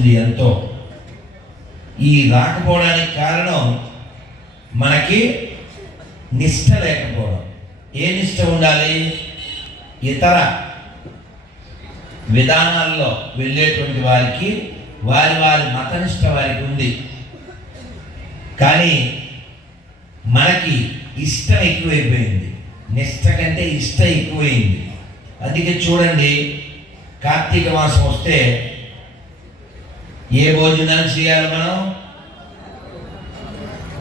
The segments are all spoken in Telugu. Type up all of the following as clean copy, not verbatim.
వచ్చింది ఎంతో. ఈ రాకపోవడానికి కారణం మనకి నిష్ట లేకపోవడం. ఏ నిష్ట ఉండాలి? ఇతర విధానాల్లో వెళ్ళేటువంటి వారికి వారి వారి మతనిష్ట వారికి ఉంది, కానీ మనకి ఇష్టం ఎక్కువైపోయింది. నిష్ట కంటే ఇష్టం ఎక్కువైంది. అందుకే చూడండి, కార్తీక మాసం వస్తే ఏ భోజనాలు చేయాలి మనం?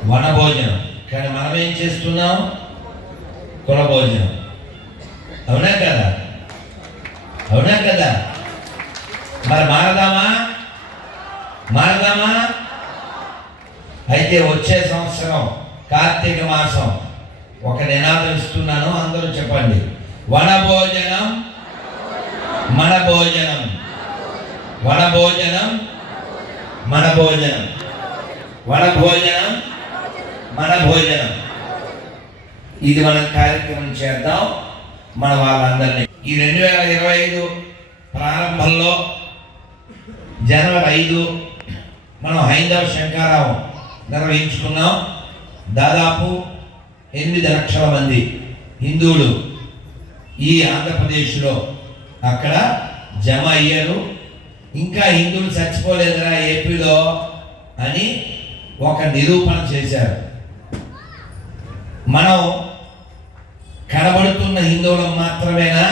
వన భోజనం. కానీ మనం ఏం చేస్తున్నాం? కుల భోజనం. అవునా కదా? అవునా కదా? మరి మారదామా? అయితే వచ్చే సంవత్సరం కార్తీక మాసం ఒక నినాదం ఇస్తున్నాను, అందరూ చెప్పండి. వన భోజనం మన భోజనం, వన భోజనం మన భోజనం, వన భోజనం మన భోజనం. ఇది మనం కార్యక్రమం చేద్దాం మన వాళ్ళందరినీ. ఈ 2025 ప్రారంభంలో జనవరి 5 మనం హైందవ శంకరావం నిర్వహించుకున్నాం. దాదాపు 8 లక్షల మంది హిందువులు ఈ ఆంధ్రప్రదేశ్లో అక్కడ జమ అయ్యారు. ఇంకా హిందువులు చచ్చిపోలేదురా ఏపీలో అని ఒక నిరూపణ చేశారు. మనం కనబడుతున్న హిందువులం మాత్రమేనా?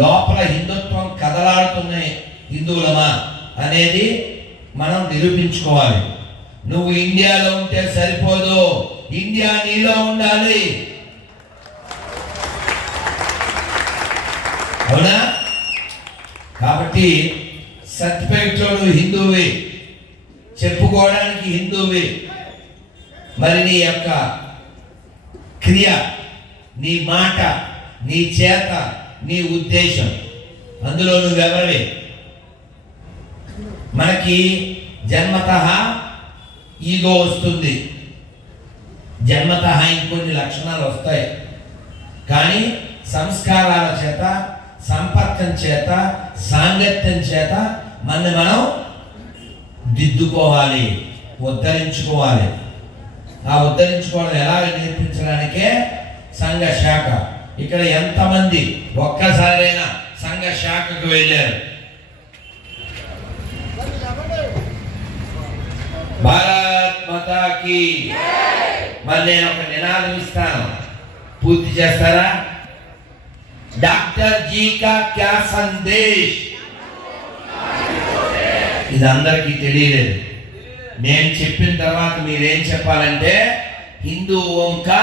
లోపల హిందుత్వం కదలాడుతున్న హిందువులమా అనేది మనం నిరూపించుకోవాలి. నువ్వు ఇండియాలో ఉంటే సరిపోదు, ఇండియా నీలో ఉండాలి. అవునా? కాబట్టి సర్టిఫికెట్లో నువ్వు హిందువువి, చెప్పుకోవడానికి హిందువువి. మరి నీ యొక్క క్రియ, నీ మాట, నీ చేత, నీ ఉద్దేశం, అందులో నువ్వెవరివి? మనకి జన్మతః ఈగో వస్తుంది, జన్మతః ఇంకొన్ని లక్షణాలు వస్తాయి. కానీ సంస్కారాల చేత, సంపర్కం చేత, సాంగత్యం చేత మనం దిద్దుకోవాలి, ఉద్ధరించుకోవాలి. ఆ ఉద్ధరించుకోవడం ఎలా నేర్పించడానికే సంఘ శాఖ. ఇక్కడ ఎంతమంది ఒక్కసారైనా సంఘ శాఖకు వెళ్ళారు? భారత్ మాతాకి. మరి నేను ఒక నినాదం ఇస్తాను, పూర్తి చేస్తారా? డాక్టర్ జీ కా క్యా సందేశ్. ఇది అందరికీ తెలియలేదు. నేను చెప్పిన తర్వాత మీరేం చెప్పాలంటే హిందూ ఓం కా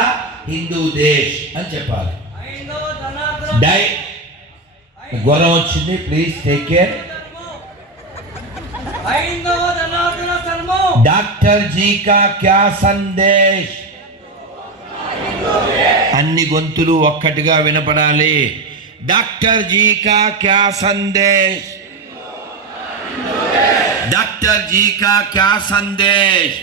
హిందూ దేశ్ అని చెప్పాలి. గొడవ వచ్చింది, please take care. Doctor ji కా క్యా సందేశ్. అన్ని గొంతులు ఒక్కటిగా వినపడాలి. డాక్టర్ జీ కా క్యా సందేశ్, డాక్టర్ జీ కా క్యా సందేశ్,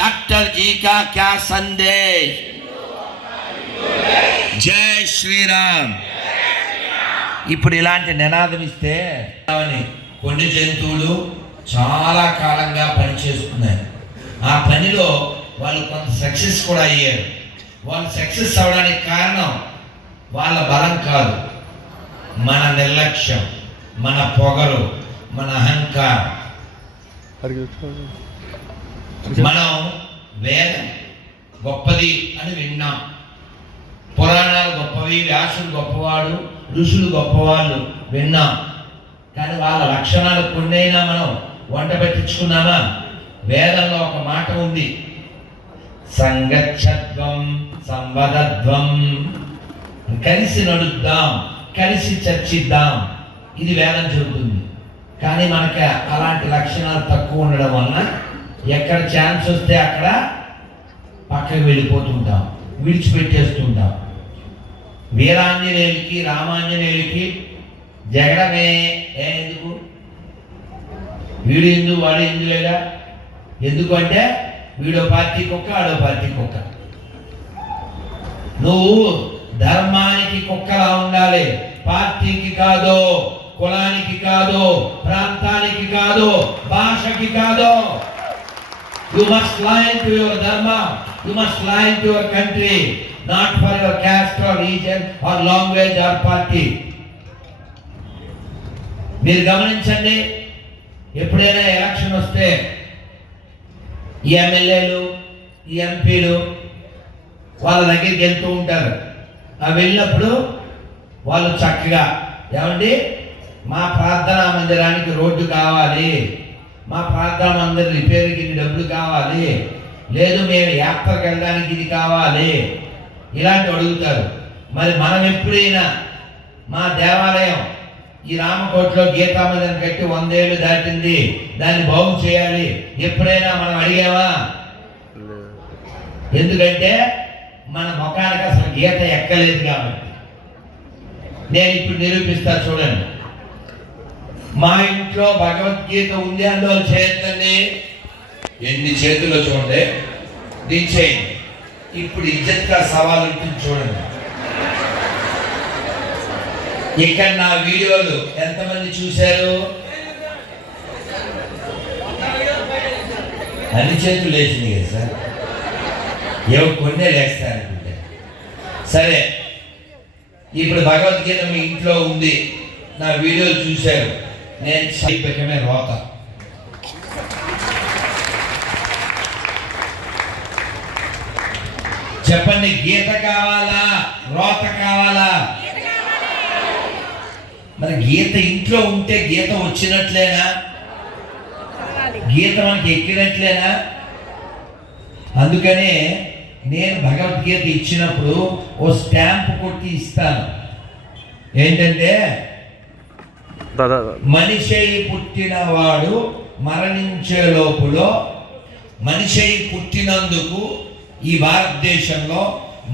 డాక్టర్ జీ కా క్యా సందేశ్. జై శ్రీరామ్. ఇప్పుడు ఇలాంటి నినాదం ఇస్తే కొన్ని జంతువులు చాలా కాలంగా పనిచేస్తున్నాయి. ఆ పనిలో వాళ్ళు కొంత సక్సెస్ కూడా అయ్యారు. వాళ్ళు సక్సెస్ అవడానికి కారణం వాళ్ళ బలం కాదు, మన నిర్లక్ష్యం, మన పొగరు, మన అహంకారం. మనం వేదం గొప్పది అని విన్నాం, పురాణాలు గొప్పవి, వ్యాసులు గొప్పవాడు, ఋషులు గొప్పవాళ్ళు విన్నాం. కానీ వాళ్ళ లక్షణాలు కొన్నైనా మనం వంట పట్టించుకున్నామా? వేదంలో ఒక మాట ఉంది, సంగచ్చత్వం సంవదత్వం. కలిసి నడుద్దాం, కలిసి చర్చిద్దాం, ఇది వేదం చెబుతుంది. కానీ మనకి అలాంటి లక్షణాలు తక్కువ ఉండడం వలన ఎక్కడ ఛాన్స్ వస్తే అక్కడ పక్కకి వెళ్ళిపోతుంటాం, విడిచిపెట్టేస్తుంటాం. వీరాంజనేయులకి రామాంజనేయులకి జగడమే ఎందుకు? వీడు ఎందు వాడు ఎందులేగా. ఎందుకు అంటే వీడో పార్టీ కుక్క, ఆడో పార్టీ కుక్క. నువ్వు ధర్మానికి కుక్కలా ఉండాలి, పార్టీకి కాదు. కులానికి కాదు, ప్రాంతానికి కాదు, భాషకి కాదు. You must lie to your dharma. You must lie to your country, not for your caste or region or language or party. మీరు గమనించండి, ఎప్పుడైనా ఎలక్షన్ వస్తే ఈ ఎమ్మెల్యేలు, ఈ ఎంపీలు వాళ్ళ దగ్గరికి వెళ్తూ ఉంటారు. ఆ వెళ్ళినప్పుడు వాళ్ళు చక్కగా ఏమండి మా ప్రార్థనా మందిరానికి రోడ్డు కావాలి, మా ప్రార్థనా మందిరం రిపేర్కి ఇన్ని డబ్బులు కావాలి, లేదు మేము యాత్రకు వెళ్ళడానికి ఇది కావాలి, ఇలాంటి అడుగుతారు. మరి మనం ఎప్పుడైనా మా దేవాలయం ఈ రామకోటలో గీతా మందిరం కట్టి 100 ఏళ్ళు దాటింది, దాన్ని బాగు చేయాలి, ఎప్పుడైనా మనం అడిగామా? ఎందుకంటే మన ముఖానికి అసలు గీత ఎక్కలేదు కాబట్టి. నేను ఇప్పుడు నిరూపిస్తా చూడండి. మా ఇంట్లో భగవద్గీత ఉంది, అందులో చేయండి. ఎన్ని చేతుల్లో చూడండి, దించేయండి. ఇప్పుడు ఇజ్జత్గా సవాల్ ఉంటుంది చూడండి. ఇక్కడ నా వీడియోలు ఎంతమంది చూశారు? అన్ని చేతులు లేచింది కదా సార్, ఎవరు కొన్నే లేస్తారనుకుంటే. సరే, ఇప్పుడు భగవద్గీత మీ ఇంట్లో ఉంది, నా వీడియోలు చూశారు, నేను సైపకమే రోత. చెప్పండి, గీత కావాలా రోత కావాలా? మరి గీత ఇంట్లో ఉంటే గీత వచ్చినట్లేనా? గీత మనకి ఎక్కినట్లేనా? అందుకనే నేను భగవద్గీత ఇచ్చినప్పుడు ఓ స్టాంప్ కొట్టి ఇస్తాను. ఏంటంటే మనిషి పుట్టినవాడు మరణించే లోపులో, మనిషి పుట్టినందుకు ఈ భారతదేశంలో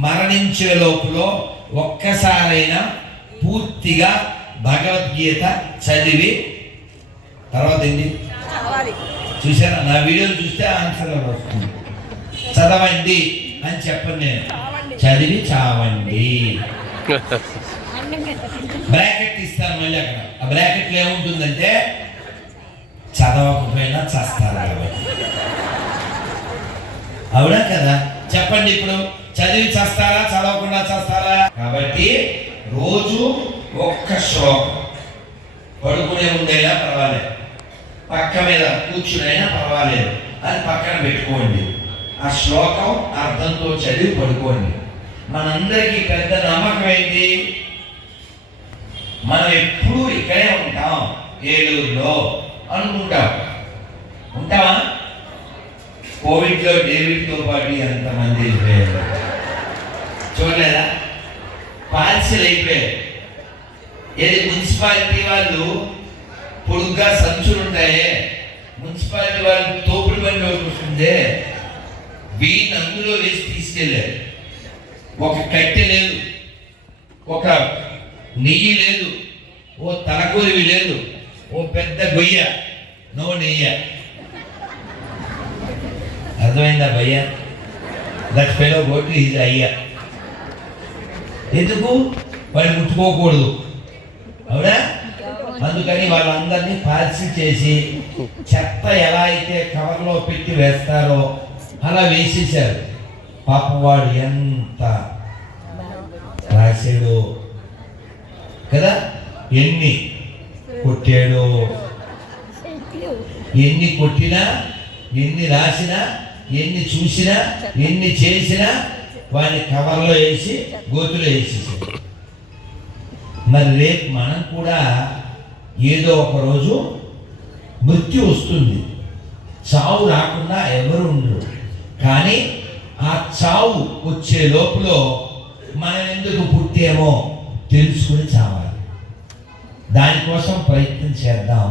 మరణించే లోపులో ఒక్కసారైనా పూర్తిగా భగవద్గీత చదివి తర్వాత ఏంటి చూసారా? నా వీడియోలు చూస్తే ఆన్సర్ వస్తుంది. చదవండి అని చెప్పను నేను, చదివి చావండి. బ్రాకెట్ ఇస్తాను మళ్ళీ అక్కడ. ఆ బ్రాకెట్లో ఏముంటుందంటే చదవకపోయినా చస్తారా? అవునా కదా? చెప్పండి, ఇప్పుడు చదివి చస్తారా, చదవకుండా చస్తారా? కాబట్టి రోజు ఒక్క శ్లోకం, పడుకునే ముందైనా పర్వాలేదు, పక్క మీద కూర్చునైనా పర్వాలేదు, అది పక్కన పెట్టుకోండి. ఆ శ్లోకం అర్థంతో చదివి పడుకోండి. మనందరికీ పెద్ద నమ్మకం ఏంటి? మనం ఎప్పుడూ ఇక్కడే ఉంటాం, ఏలూరులో అనుకుంటాం. ఉంటావా? కోవిడ్లో డేవిడ్తో పాటు ఎంతమంది వెళ్ళిపోయారు చూడలేదా? పార్సిల్ అయిపోయారు. ఏది మున్సిపాలిటీ వాళ్ళు పొడుగ్గా సంచులు ఉంటాయే, మున్సిపాలిటీ వాళ్ళు తోపుడు బండి ఒకటి వస్తుందే, వీటిని అందులో వేసి తీసుకెళ్ళారు. ఒక కట్టె లేదు, ఒక నెయ్యి లేదు, ఓ తలకూరివి లేదు, ఓ పెద్ద గొయ్య, నో నెయ్య. అర్థమైందా భయ్య? దట్ ఫెలో గోటు ఈజ్ అయ్యా. ఎందుకు? వాళ్ళు ముట్టుకోకూడదు, అవునా? అందుకని వాళ్ళందరినీ పార్సిల్ చేసి చెత్త ఎలా అయితే కవర్లో పెట్టి వేస్తారో అలా వేసేసారు. పాపవాడు ఎంత రాశాడు కదా, ఎన్ని కొట్టాడు, ఎన్ని కొట్టినా, ఎన్ని రాసినా, ఎన్ని చూసినా, ఎన్ని చేసినా వాడిని కవర్లో వేసి గోతులో వేసేసాడు. మరి రేపు మనం కూడా ఏదో ఒక రోజు మృత్యు వస్తుంది. చావు రాకుండా ఎవరు ఉండరు. కానీ ఆ చావు వచ్చే లోపల మనం ఎందుకు పుట్టామో తెలుసుకుని చావాలి. దానికోసం ప్రయత్నం చేద్దాం.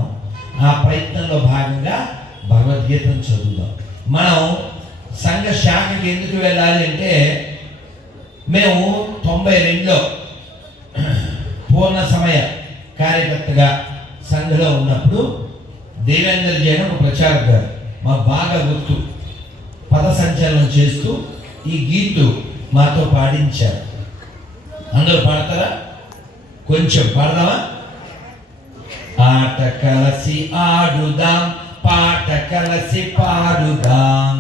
ఆ ప్రయత్నంలో భాగంగా భగవద్గీతను చదువుదాం. మనం సంఘ శాఖకి ఎందుకు వెళ్ళాలి అంటే, మేము 92లో పూర్ణ సమయ కార్యకర్తగా సంఘలో ఉన్నప్పుడు దేవేంద్ర జైన్ ఒక ప్రచారక్ గారు మాకు బాగా గుర్తు, పద సంచలనం చేస్తూ ఈ గీతు మాతో పాడించారు. అందరూ పాడతారా? కొంచెం పాడదామా? ఆట కలసి ఆడుదాం, పాట కలసి పాడుదాం.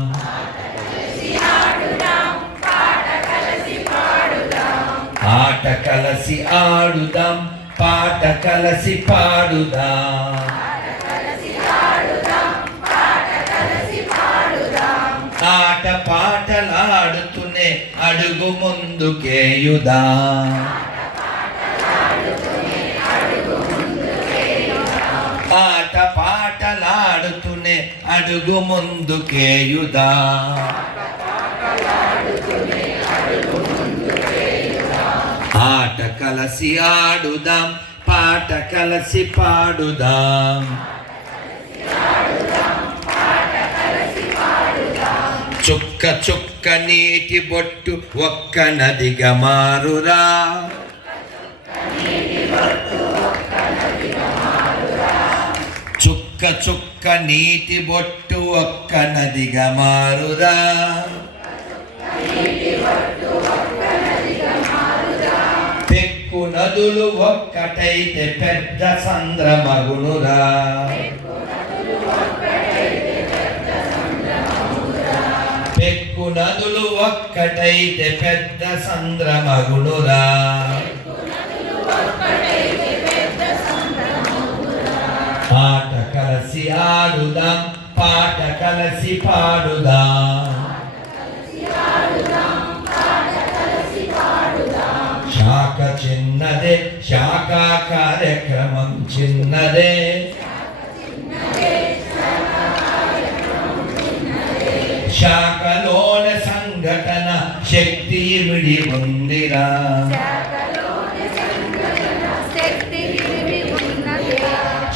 ఆట కలసి ఆడుదాం, పాట కలసి పాడుదాం. ఆట పాటలాడుతూనే అడుగు ముందుకేయుదాం. ఆట పాటలాడుతూనే అడుగు ముందుకేయుదాం. ఆట కలసి ఆడుదాం, పాట కలసి పాడుదాం. చుక్క చుక్క నీటి బొట్టు ఒక్క నదిగా మారురా. చుక్క చుక్క నీటి బొట్టు ఒక్క నదిగా మారురా. పెక్కు నదులు ఒక్కటైతే పెద్ద సంద్రమగునురా. పెక్కు నదులు ఒక్కటైతే పెద్ద సంద్రమగునురా. ఆట కలసి ఆడుదాం, పాట కలసి పాడుదాం. శాఖ చిన్నదే, శాఖా కార్యక్రమం చిన్నదే. శాఖలోన సంఘటన శక్తి ఇమిడి ఉందిరా.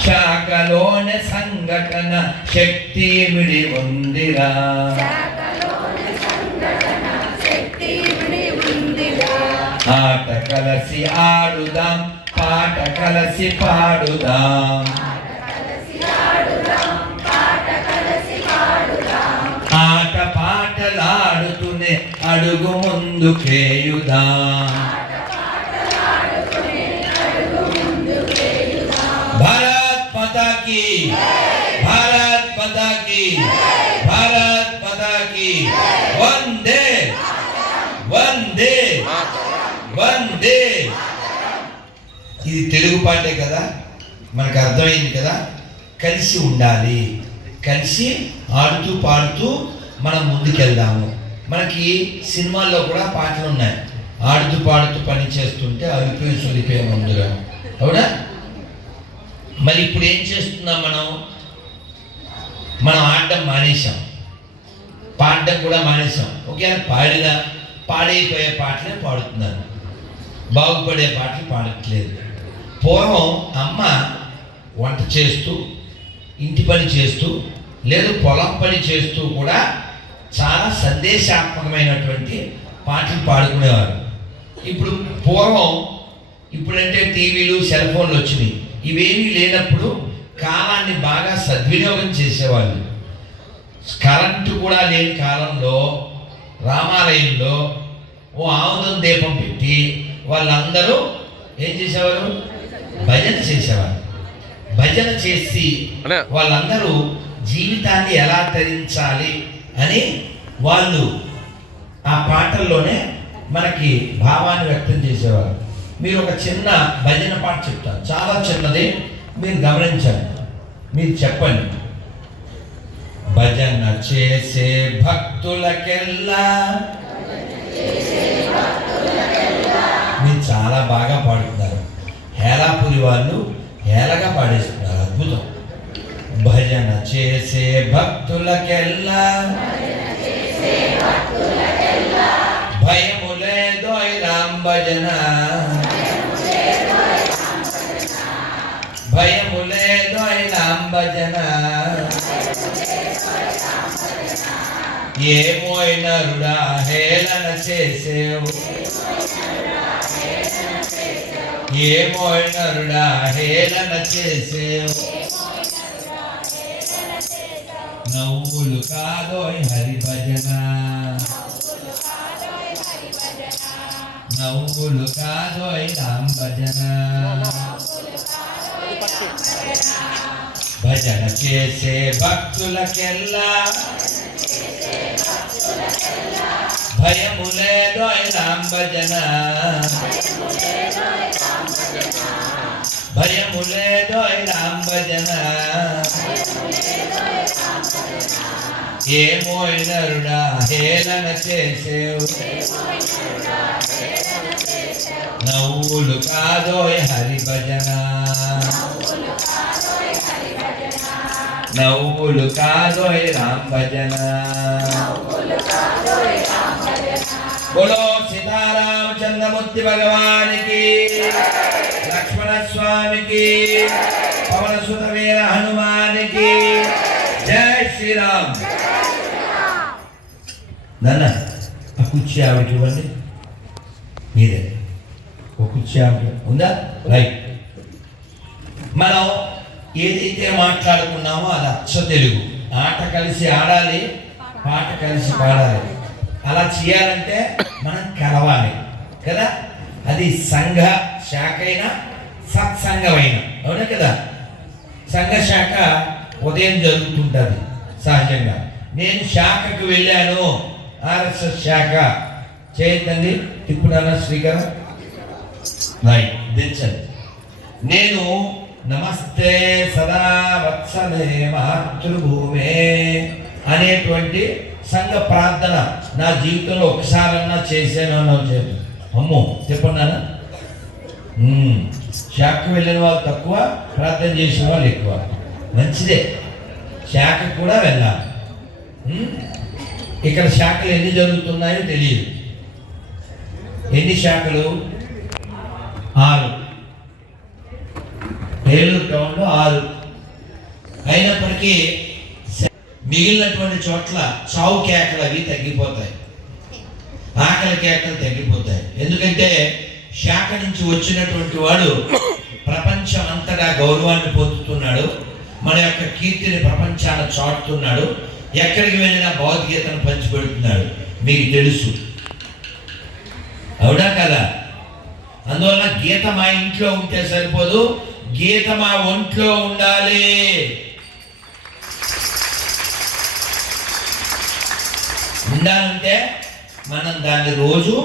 శాఖలోన సంఘటన శక్తి ఇమిడి ఉందిరా. ఆట కలసి ఆడుదాం, పాట కలసి పాడుదాం. ఆట పాటలాడుతూనే అడుగు ముందుకేయుదాం. భారత్ మాతా కీ, భారత్ మాతా కీ, భారత్ మాతా కీ. వందే వందే వందే. ఇది తెలుగు పాటే కదా, మనకు అర్థమైంది కదా. కలిసి ఉండాలి, కలిసి ఆడుతూ పాడుతూ మనం ముందుకెళ్దాము. మనకి సినిమాల్లో కూడా పాటలు ఉన్నాయి, ఆడుతూ పాడుతూ పని చేస్తుంటే అలిపోయి సులిపోయి ముందుగా, అవునా? మరి ఇప్పుడు ఏం చేస్తున్నాం మనం? ఆడడం మానేశాం, పాడడం కూడా మానేశాం. ఒకవేళ పాడినా పాడైపోయే పాటలే పాడుతున్నాను, బాగుపడే పాటలు పాడట్లేదు. పూర్వం అమ్మ వంట చేస్తూ, ఇంటి పని చేస్తూ, లేదు పొలం పని చేస్తూ కూడా చాలా సందేశాత్మకమైనటువంటి పాటలు పాడుకునేవారు. ఇప్పుడంటే టీవీలు, సెల్ ఫోన్లు వచ్చినాయి. ఇవేమీ లేనప్పుడు కాలాన్ని బాగా సద్వినియోగం చేసేవాళ్ళు. కరెంటు కూడా లేని కాలంలో రామాలయంలో ఓ ఆముదం దీపం పెట్టి వాళ్ళందరూ ఏం చేసేవారు? భజన చేసేవారు. భజన చేసి వాళ్ళందరూ జీవితాన్ని ఎలా తరించాలి అని వాళ్ళు ఆ పాటల్లోనే మనకి భావాన్ని వ్యక్తం చేసేవారు. మీరు ఒక చిన్న భజన పాట చెప్తారు, చాలా చిన్నది, మీరు గమనించండి, మీరు చెప్పండి. భజన చేసే భక్తులకెల్లా. మీరు చాలా బాగా పాడుతున్నారు. హేలాపురి వాళ్ళు హేళగా పాడేస్తున్నారు, అద్భుతం. భజన చేసే భక్తులకెల్లా భయము లేదోయ్ రామ్ భజన. భయము లేదోయ్ రామ్ భజన. ఏమోయ్ నరుడా హేళన చేసేవు. ఏమోయ్ నరుడా హేళన చేసేవు. నవ్వులు కాదోయ్ హరి భజన. నవ్వులు కాదోయ్ రామ్ భజన. భజన చేసే భక్తులకెల్లా భయము లేదోయ్ రామ్ భజన, భయము లేదోయ్ రామ్ భజన. ఏమోయ్ నరుడా హేళన చేసేవు, నవ్వులు కాదోయ్ హరి భజన, నవ్వులు కాదోయ్ రామ్ భజన. బోలో సీతారామచంద్రమూర్తి భగవానికి, లక్ష్మణ స్వామికి, పవన సుత వీర హనుమానికి జై శ్రీరామ్. నాన్న ఆ కుర్చీ ఆవిడకి ఇవ్వండి, మీరే ఒక కుర్చీ ఆవిడ ఉందా? రైట్. మనం ఏదైతే మాట్లాడుకున్నామో అది అచ్చ తెలుగు. ఆట కలిసి ఆడాలి, పాట కలిసి పాడాలి. అలా చేయాలంటే మనం కలవాలి కదా. అది సంఘ శాఖ అయినా సత్సంగమైన, అవునా కదా. సంఘ శాఖ ఉదయం జరుగుతుంటుంది సహజంగా. నేను శాఖకు వెళ్ళాను, ఆర్ఎస్ఎస్ శాఖ చేయొద్దండి, తిప్పుడన్న శ్రీకరం రైట్ దించండి. నేను నమస్తే సదా వత్సలే మాతృభూమే అనేటువంటి సంఘ ప్రార్థన నా జీవితంలో ఒకసారన్నా చేశాను అన్న చెప్పు. అమ్మో చెప్పన్నానా? శాఖకు వెళ్ళిన వాళ్ళు తక్కువ, ప్రార్థన చేసిన వాళ్ళు ఎక్కువ. మంచిదే, శాఖకు కూడా వెళ్ళాలి. ఇక్కడ శాఖలు ఎన్ని జరుగుతున్నాయో తెలియదు. ఎన్ని శాఖలు? 6. ఏలూరు టౌన్లో 6. అయినప్పటికీ మిగిలినటువంటి చోట్ల చావు కేకలు అవి తగ్గిపోతాయి, ఆకలి కేకలు తగ్గిపోతాయి. ఎందుకంటే శాఖ నుంచి వచ్చినటువంటి వాడు ప్రపంచం అంతటా గౌరవాన్ని పొందుతున్నాడు, మన యొక్క కీర్తిని ప్రపంచాన చాటుతున్నాడు, ఎక్కడికి వెళ్ళినా భగవద్గీతను పంచిపెడుతున్నాడు. మీకు తెలుసు, అవునా కదా? అందువల్ల గీత మా ఇంట్లో ఉంటే సరిపోదు, గీత మా ఒంట్లో ఉండాలి. ఉండాలంటే మనం దాన్ని రోజు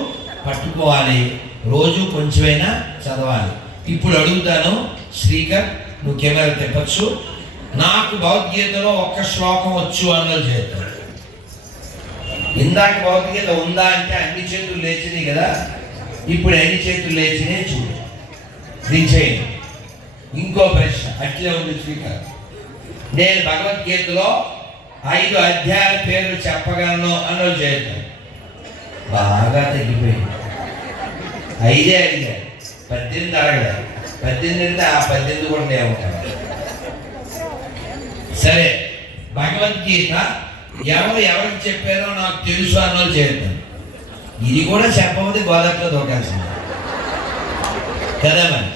పట్టుకోవాలి, రోజు కొంచెమైనా చదవాలి. ఇప్పుడు అడుగుతాను, శ్రీకర్ నువ్వు కెమెరా తెప్పచ్చు, నాకు భగవద్గీతలో ఒక్క శ్లోకం వచ్చు అన్నది చేస్తాను. ఇందాక భగవద్గీత ఉందా అంటే అన్ని చేతులు లేచినాయి కదా, ఇప్పుడు ఎన్ని చేతులు లేచినాయి చూడు, దించేయండి. ఇంకో ప్రశ్న అట్లే ఉంది శ్రీకర్, నేను భగవద్గీతలో 5 అధ్యాయాల పేర్లు చెప్పగలను అన్నది చేస్తాను. బాగా తగ్గిపోయింది. 5 అడిగారు, 18 అడగలేదు. 18 అంటే ఆ 18 కూడా నేముంటారు. సరే, భగవద్గీత ఎవరికి చెప్పారో నాకు తెలుసు అన్నది చేస్తాను. ఇది కూడా చెప్పబోతే గోదావరిలో దొరకాల్సింది కదా మరి,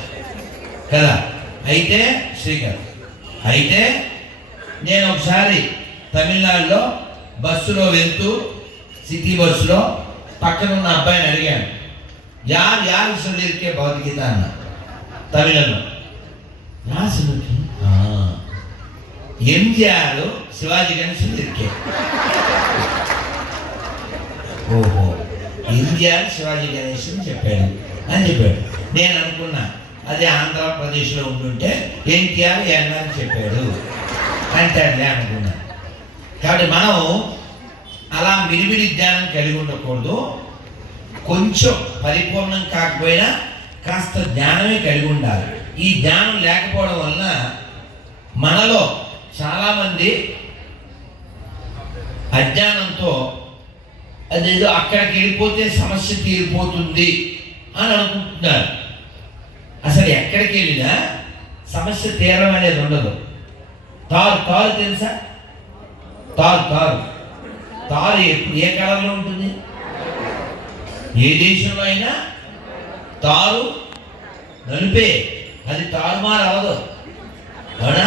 కదా. అయితే శ్రీకర్, అయితే నేను ఒకసారి తమిళనాడులో బస్సులో వెళ్తూ, సిటీ బస్సులో పక్కన ఉన్న అబ్బాయిని అడిగాను, యారు சொல்லியிருக்கே భగవద్గీత అన్న తమిళంలో. ఎంజిఆర్ శివాజీ గారిని சொல்லியிருக்கே. ఓహో, ఎంజిఆర్ శివాజీ గణేశన్ చెప్పాడు అని చెప్పాడు. నేను అనుకున్నా అది ఆంధ్రప్రదేశ్లో ఉంటుంటే ఎన్టీఆర్ ఎన్ఆర్ చెప్పాడు అంటాడులే అనుకున్నా. కాబట్టి మనం అలా మిడిమిడి జ్ఞానం కలిగి ఉండకూడదు. కొంచెం పరిపూర్ణం కాకపోయినా కాస్త జ్ఞానమే కలిగి ఉండాలి. ఈ జ్ఞానం లేకపోవడం వలన మనలో చాలామంది అజ్ఞానంతో అదేదో అక్కడికి వెళ్ళిపోతే సమస్య తీరిపోతుంది అని అనుకుంటున్నారు. అసలు ఎక్కడికి వెళ్ళినా సమస్య తీరం అనేది ఉండదు. తారు తెలుసా? తారు ఎప్పుడు ఏ కలర్లో ఉంటుంది? ఏ దేశంలో అయినా తారు నలుపే, అది తారుమారు అవ్వదు. అవునా?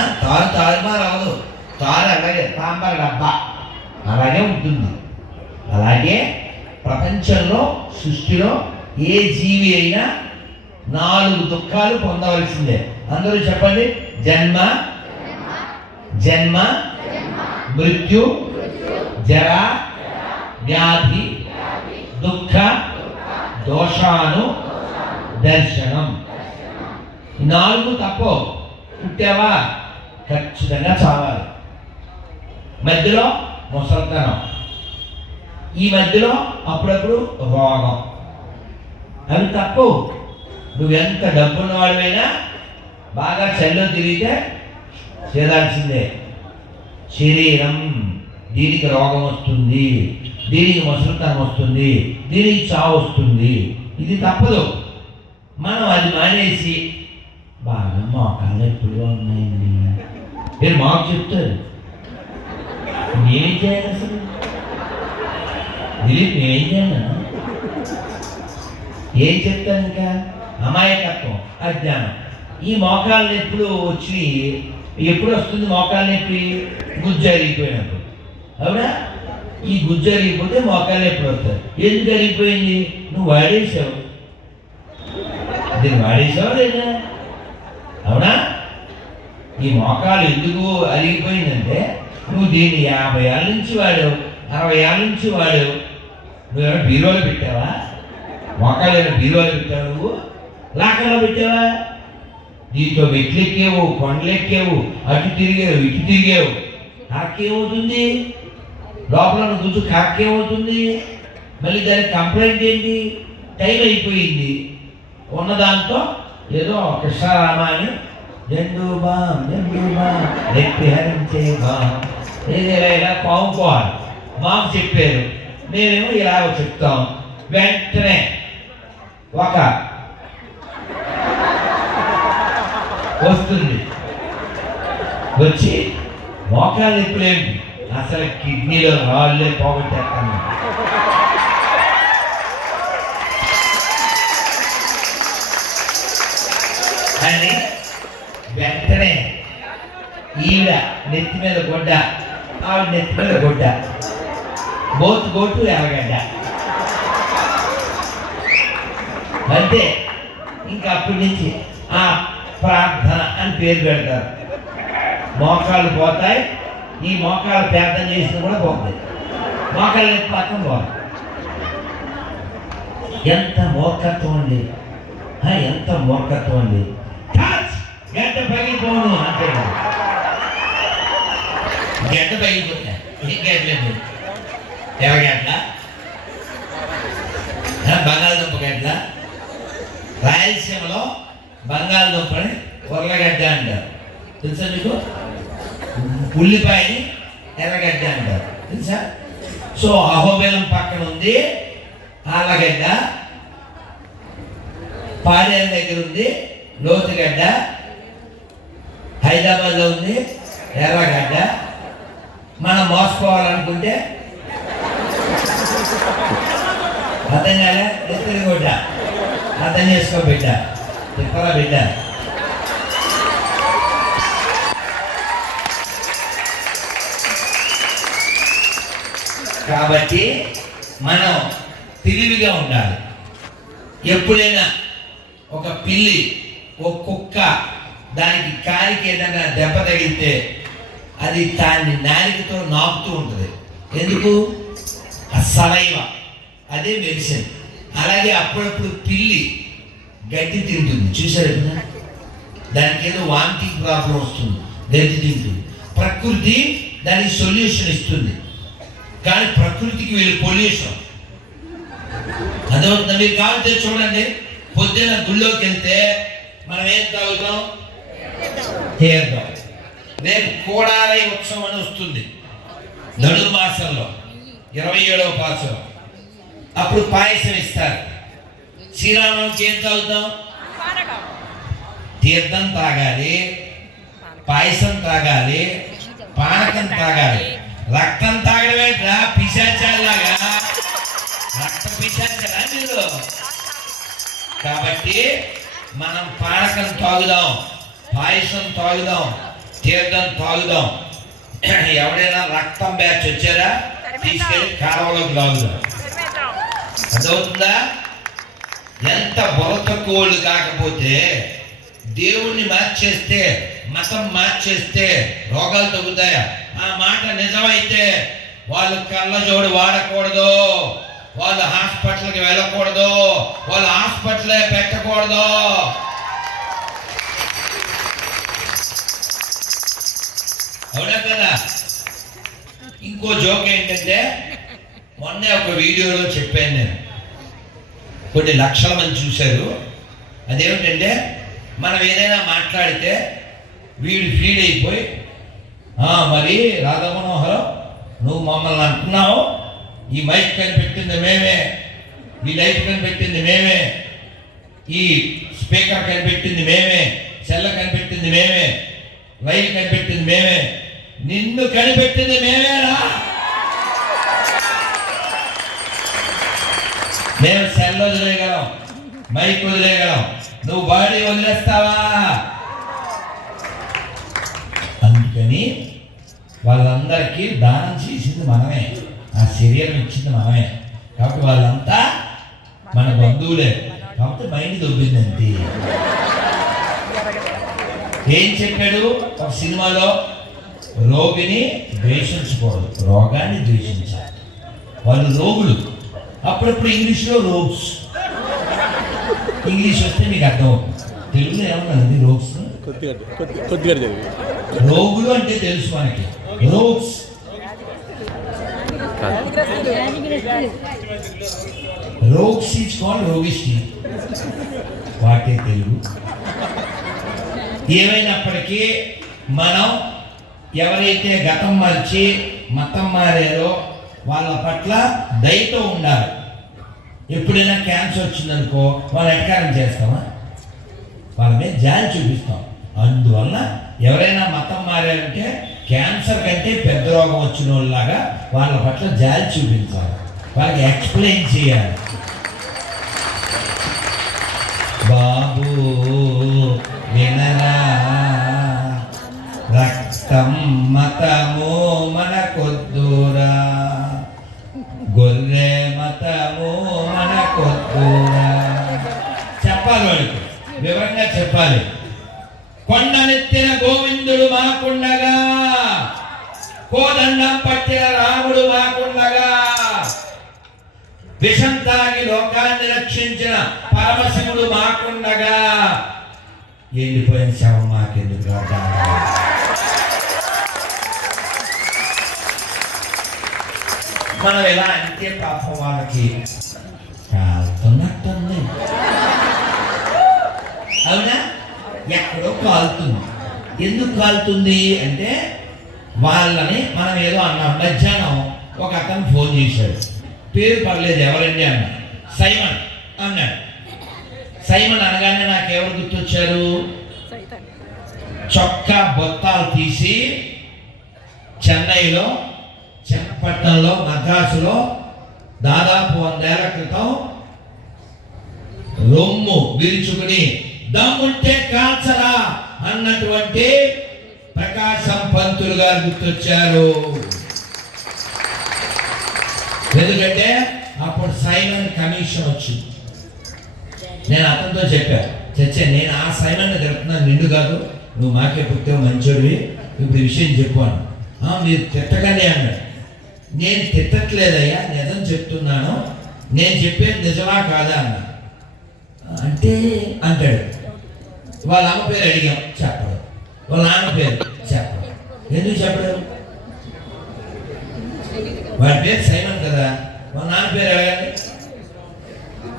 తారుమారు అవ్వదు. తారు అలాగే తాంబర డబ్బా అలాగే ఉంటుంది. అలాగే ప్రపంచంలో, సృష్టిలో ఏ జీవి అయినా 4 దుఃఖాలు పొందవలసిందే. అందరూ చెప్పండి. జన్మ జన్మ మృత్యు జరా వ్యాధి దుఃఖ దోషాను దర్శనం. 4 తప్పు. పుట్టావా ఖచ్చితంగా చావాలి. మధ్యలో ముసల్తనం, ఈ మధ్యలో అప్పుడప్పుడు రోగం, అవి తప్పు. నువ్వెంత డబ్బున్న వాడివైనా బాగా చల్లో తిరిగితే చేయాల్సిందే. శరీరం దీనికి రోగం వస్తుంది, దీనికి ముసలితనం వస్తుంది, దీనికి చావు వస్తుంది, ఇది తప్పదు. మనం అది మానేసి బాగా మోకాళ్ళు ఎప్పుడుగా ఉన్నాయండి మీరు మాకు చెప్తారు. నేనేం చేయాలి అసలు? దిలీప్ నేనేం చేయాలి? ఏం చెప్తాను? ఇంకా అమాయకత్వం, అజ్ఞానం. ఈ మోకాళ్ళ నొప్పులు వచ్చి ఎప్పుడు వస్తుంది? మోకాళ్ళ నొప్పి గుజ్జు అరిగిపోయినప్పుడు. అవునా? ఈ గుజ్జు అరిగిపోతే మోకాళ్ళు ఎప్పుడు వస్తాయి? ఎందుకు అరిగిపోయింది? నువ్వు వాడేసావు. దీన్ని వాడేసావా లేదా? అవునా? ఈ మోకాలు ఎందుకు అరిగిపోయిందంటే నువ్వు దీన్ని 50 ఏళ్ళ నుంచి వాడావు, 60 ఏళ్ళ నుంచి వాడావు. నువ్వేమైనా బీరువాలో పెట్టావా? మోకాలు ఏమైనా బీరువాలో పెట్టావు? నువ్వు లాకర్లో పెట్టావా? దీంతో మెట్లెక్కేవు, కొండలెక్కేవు, అటు తిరిగావు, ఇటు తిరిగావు. కాకేమవుతుంది? లోపల గుజ్జు కాకేమవుతుంది? మళ్ళీ దానికి కంప్లైంట్ ఏంటి? టైం అయిపోయింది. ఉన్నదాంతో ఏదో కృష్ణారామ అని జండు బాం నెప్పి హరించే బాం ఇలా పాముకోవాలి. మాకు చెప్పారు, మేమేమో ఇలా చెప్తాం. వెంటనే ఒక వస్తుంది, వచ్చి మోకాలు నొప్పులేంటి? అసలు కిడ్నీలో రాళ్ళే పోగొట్టేస్తాను. అని వెంటనే ఈవిడ నెత్తి మీద గొడ్డ, ఆవిడ నెత్తి మీద గొడ్డ, బోతు గోటు ఎరగడ్డ. అంతే. ఇంకా అప్పటి నుంచి ఆ ప్రార్థన అని పేరు పెడతారు. మోకాళ్ళు పోతాయి. ఈ మోకాళ్ళు ప్రార్థన చేసిన కూడా పోతాయి. మోకాళ్ళ నొప్పి పక్కన పోతాయి. ఎంత మూర్ఖత్వం అండి! ఎంత మూర్ఖత్వం అండి! గడ్డ పగిలిపోను అంతే. గడ్డ పగిలిపోతా గడ్డలేదు. ఎవగడ్డ? బంగాళదుంప గడ్డ. రాయలసీమలో బంగాళదుంపని ఉర్లగడ్డ అంటారు, తెలుసా మీకు? ఉల్లిపాయని ఎర్రగడ్డ అంటారు, తెలుసా? సో అహోబిలం పక్కన ఉంది ఆళ్ళగడ్డ, పాడేరు దగ్గర ఉంది లోతుగడ్డ, హైదరాబాద్లో ఉంది ఎర్రగడ్డ. మనం మోసపోవాలనుకుంటే అర్థం కాలే ఎత్తిరిగొడ్డ. అర్థం చేసుకో బిడ్డ, తిప్పరా బిడ్డ. కాబట్టి మనం తెలివిగా ఉండాలి. ఎప్పుడైనా ఒక పిల్లి, ఒక కుక్క దానికి కాలికి ఏదైనా దెబ్బ తగిలితే అది దాన్ని నాలికతో నాకుతూ ఉంటుంది. ఎందుకు? సలైవ, అదే మెడిసిన్. అలాగే అప్పుడప్పుడు పిల్లి గడ్డి తింటుంది, చూసారు కదా? దానికి ఏదో వామిటింగ్ ప్రాబ్లం వస్తుంది, గడ్డి తింటుంది. ప్రకృతి దానికి సొల్యూషన్ ఇస్తుంది, కానీ ప్రకృతికి వీళ్ళు పొల్యూషన్. అదవుతుంది. మీరు కావాలంటే చూడండి, పొద్దున్న గుళ్ళోకి వెళ్తే మనం ఏం తాగుతాం? తీర్థం. రేపు కోడాలయ ఉత్సవం అని వస్తుంది ధనుర్ మాసంలో 27వ పాసరం. అప్పుడు పాయసం ఇస్తారు. శ్రీరామకి ఏం తాగుతాం? తీర్థం తాగాలి, పాయసం తాగాలి, పానకం తాగాలి. రక్తం తాగడమే పిశాచాలాగా, రక్త పిశాచలా మీరు? కాబట్టి మనం పానకం తాగుదాం, పాయసం తాగుదాం, తీర్థం తాగుదాం. ఎవడైనా రక్తం బ్యాచ్ వచ్చారా? తీసుకెళ్ళి కాలువలోకి లాగుదాం. అదవుతుందా? ఎంత బొల తక్కువలు కాకపోతే దేవుణ్ణి మార్చేస్తే మతం మార్చేస్తే రోగాలు తగ్గుతాయా? ఆ మాట నిజమైతే వాళ్ళు కళ్ళజోడు వాడకూడదు, వాళ్ళు హాస్పిటల్కి వెళ్ళకూడదు, వాళ్ళు హాస్పిటలే పెట్టకూడదు. అవునా కదా? ఇంకో జోక్ ఏంటంటే, మొన్నే ఒక వీడియోలో చెప్పాను నేను, కొన్ని లక్షల మంది చూశారు. అదేమిటంటే, మనం ఏదైనా మాట్లాడితే వీడు ఫీల్ అయిపోయి, మరి రాధామనోహరం నువ్వు మమ్మల్ని అంటున్నావు, ఈ మైక్ కనిపెట్టింది మేమే, ఈ లైట్ కనిపెట్టింది మేమే, ఈ స్పీకర్ కనిపెట్టింది మేమే, సెల్ల కనిపెట్టింది మేమే, రైలు కనిపెట్టింది మేమే, నిన్ను కనిపెట్టింది మేమేరా. మేము సెల్ వదిలేయగలం, మైక్ వదిలేయగలం, నువ్వు బాడీ వదిలేస్తావా? అందుకని వాళ్ళందరికీ దానం చేసింది మనమే, ఆ శరీరం ఇచ్చింది మనమే. కాబట్టి వాళ్ళంతా మన బంధువులే. కాబట్టి మైండ్ దొబ్బింది అంతే. ఏం చెప్పాడు ఒక సినిమాలో? రోగిని ద్వేషించకూడదు, రోగాన్ని ద్వేషించాలి. వాళ్ళు రోగులు. అప్పుడప్పుడు ఇంగ్లీష్లో రోగ్స్, ఇంగ్లీష్ వస్తే మీకు అర్థమవుతుంది. తెలుగులో ఏమన్నది రోగ్స్? రోగులు అంటే తెలుసు మనకి, రోగ్స్. రోగ్స్ ఈజ్ కాల్డ్ రోగిష్టి. వాటే తెలుగు. ఏమైనప్పటికీ మనం ఎవరైతే గతం మర్చి మతం మారారో వాళ్ళ పట్ల దయతో ఉండాలి. ఎప్పుడైనా క్యాన్సర్ వచ్చిందనుకో వాళ్ళు ఎటకారం చేస్తామా? వాళ్ళ మీద జాలి చూపిస్తాం. అందువల్ల ఎవరైనా మతం మారారంటే క్యాన్సర్ కంటే పెద్ద రోగం వచ్చిన వాళ్ళలాగా వాళ్ళ పట్ల జాలి చూపించాలి, వాళ్ళకి ఎక్స్ప్లెయిన్ చేయాలి. బాబు వినరా, రక్తం మతము మనకొద్దురా, గొర్రె మతము మనకొద్దురా. చెప్పాలి, వాడికి వివరంగా చెప్పాలి. కొండనెత్తిన గోవిందుడు మాకుండగా, కోదండం పట్టిన రాముడు మాకుండగా, విషం తాగి లోకాన్ని రక్షించిన పరమశివుడు మాకుండగా, ఎండిపోయిన శవం మాకెందుకు? మనం ఎలా అంటే పాపం వాళ్ళకి కాలుతున్నట్టుంది. అవునా? ఎక్కడో కాలుతుంది. ఎందుకు కాలుతుంది అంటే వాళ్ళని మనం ఏదో అన్నాం. మధ్యాహ్నం ఒక అతను ఫోన్ చేశాడు, పేరు పర్లేదు, ఎవరండి అన్నా. సైమన్ అన్నాడు. సైమన్ అనగానే నాకు ఎవరు గుర్తొచ్చారు? చొక్కా బొత్తాలు తీసి చెన్నైలో, చెన్నపట్నంలో, మద్రాసులో దాదాపు 100 ఏళ్ల క్రితం రొమ్ము విరుచుకుని దమ్ముంటే కాల్చరా అన్నటువంటి ప్రకాశం పంతులు గారు గుర్తొచ్చారు. ఎందుకంటే అప్పుడు సైమన్ కమిషన్ వచ్చింది. నేను అతనితో చెప్పాను, నేను ఆ సైమన్ని తిడుతున్నాను, నిండు కాదు, నువ్వు మాకే పుట్టావు, మంచోడివి, ఇప్పుడు ఈ విషయం చెప్పాను. మీరు తిట్టకండి అన్నాడు. నేను తిట్టట్లేదయ్యా, నిజం చెప్తున్నాను, నేను చెప్పేది నిజమా కాదా అన్నా. అంటే అంటాడు. వాళ్ళ అమ్మ పేరు అడిగాం, చెప్పడు. వాళ్ళ నాన్న పేరు చెప్పడు. ఎందుకు చెప్పడు? వాడి పేరు సైమన్ కదా, వాళ్ళ నాన్న పేరు అడగండి.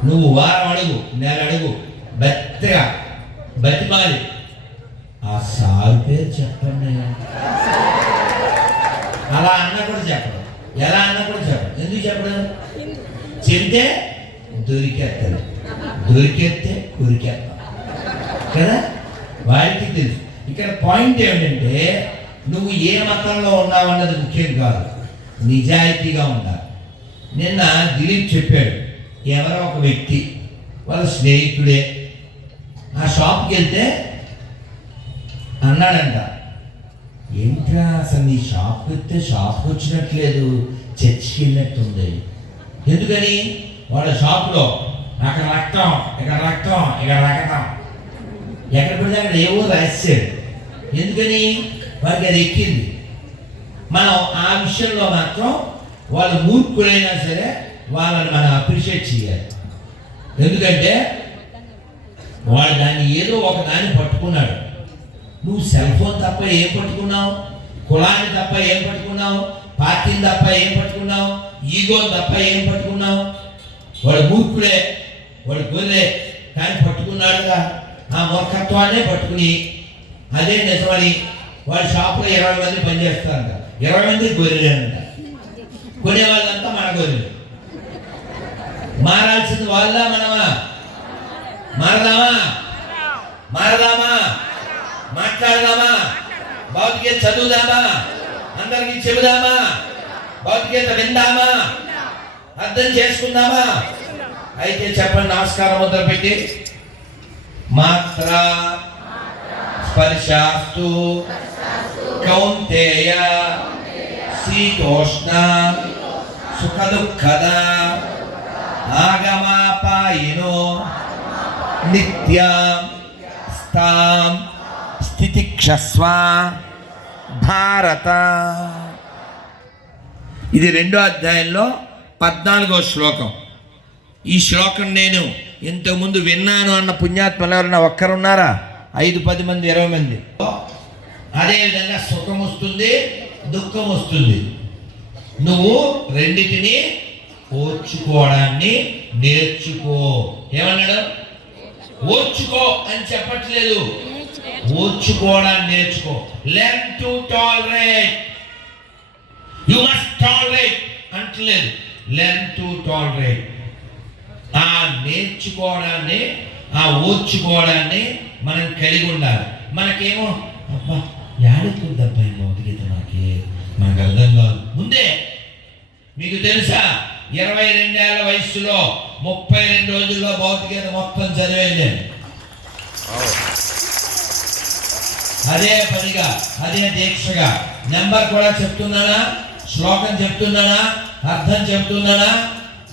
నువ్వు వారం అడుగు, నెల అడుగు, బతిగా బతిమాలి, ఆ సాగు పేరు చెప్పండి. అలా అన్న కూడా చెప్పడు, ఎలా అన్న కూడా చెప్పడు. ఎందుకు చెప్పడు? చెప్తే దొరికేస్తాడు, దొరికేస్తే కొరికేస్తాం కదా, వారికి తెలుసు. ఇక్కడ పాయింట్ ఏమిటంటే, నువ్వు ఏ మతంలో ఉన్నావు అన్నది ముఖ్యం కాదు, నిజాయితీగా ఉండాలి. నిన్న దిలీప్ చెప్పాడు, ఎవరో ఒక వ్యక్తి వాళ్ళ స్నేహితుడే ఆ షాప్కి వెళ్తే అన్నాడంట, ఏంట్రా అసలు నీ షాప్కి వస్తే షాప్కి వచ్చినట్లేదు, చర్చికి వెళ్ళినట్టుంది. ఎందుకని? వాళ్ళ షాప్లో అక్కడ రక్తం, ఇక్కడ రక్తం, ఇక్కడ రక్తం, ఎక్కడ పడితే అక్కడ ఏవో రాశాడు. ఎందుకని? వారికి అది ఎక్కింది. మనం ఆ విషయంలో మాత్రం వాళ్ళు మూర్ఖులైనా సరే వాళ్ళని మనం అప్రిషియేట్ చేయాలి. ఎందుకంటే వాడు దాన్ని ఏదో ఒక దాన్ని పట్టుకున్నాడు. నువ్వు సెల్ ఫోన్ తప్ప ఏం పట్టుకున్నావు? కులాన్ని తప్ప ఏం పట్టుకున్నావు? పార్టీని తప్ప ఏం పట్టుకున్నావు? ఈగో తప్ప ఏం పట్టుకున్నావు? వాడు మూర్ఖుడే, వాడు గొర్రె, కానీ పట్టుకున్నాడుగా. ఆ మూర్ఖత్వాన్నే పట్టుకుని అదే నిజమని వాడి షాప్లో 20 మంది పనిచేస్తారంట. 20 మంది గొర్రెలే అంట. కొనే వాళ్ళంతా మన గొర్రెలు. మారాల్సింది వాళ్ళ మనమా? మారదామా? మారదామా? మాట్లాడదామా? భౌతికత చదువుదామా? అందరికి చెబుదామా? భౌతికత విందామా? అర్థం చేసుకుందామా? అయితే చెప్పండి, నమస్కారం ముద్ర పెట్టి. మాత్ర స్పర్శాస్తు కౌంతేయ శీతోష్ణ సుఖ దుఃఖద ఆగమాపాయినో నిత్యాం స్థాం స్థితిక్షస్వ భారత. ఇది 2వ అధ్యాయంలో 14వ శ్లోకం. ఈ శ్లోకం నేను ఇంతకుముందు విన్నాను అన్న పుణ్యాత్మలు ఎవరన్నా ఒక్కరున్నారా? 5-10 మంది 20 మంది. అదేవిధంగా సుఖం వస్తుంది, దుఃఖం వస్తుంది. నువ్వు రెండిటిని ఓర్చుకోవడాన్ని నేర్చుకో. ఏమన్నాడు? ఓర్చుకో అని చెప్పట్లేదు, ఓర్చుకోవడాన్ని నేర్చుకో. Learn to tolerate. You must tolerate అంటలేదు, లెర్న్ టు టాలరేట్. ఆ నేర్చుకోవడాన్ని, ఆ ఓర్చుకోవడాన్ని మనం కలిగి ఉండాలి. మనకేమో అబ్బా యాడుకుంది అబ్బాయి భౌతికత, మనకు అర్థం కాదు. ముందే మీకు తెలుసా, 22 ఏళ్ల వయసులో 32 రోజుల్లో భౌతికత మొత్తం చదివాను నేను. అదే పనిగా, అదే దీక్షగా. నెంబర్ కూడా చెప్తున్నానా? శ్లోకం చెప్తున్నానా? అర్థం చెప్తున్నానా?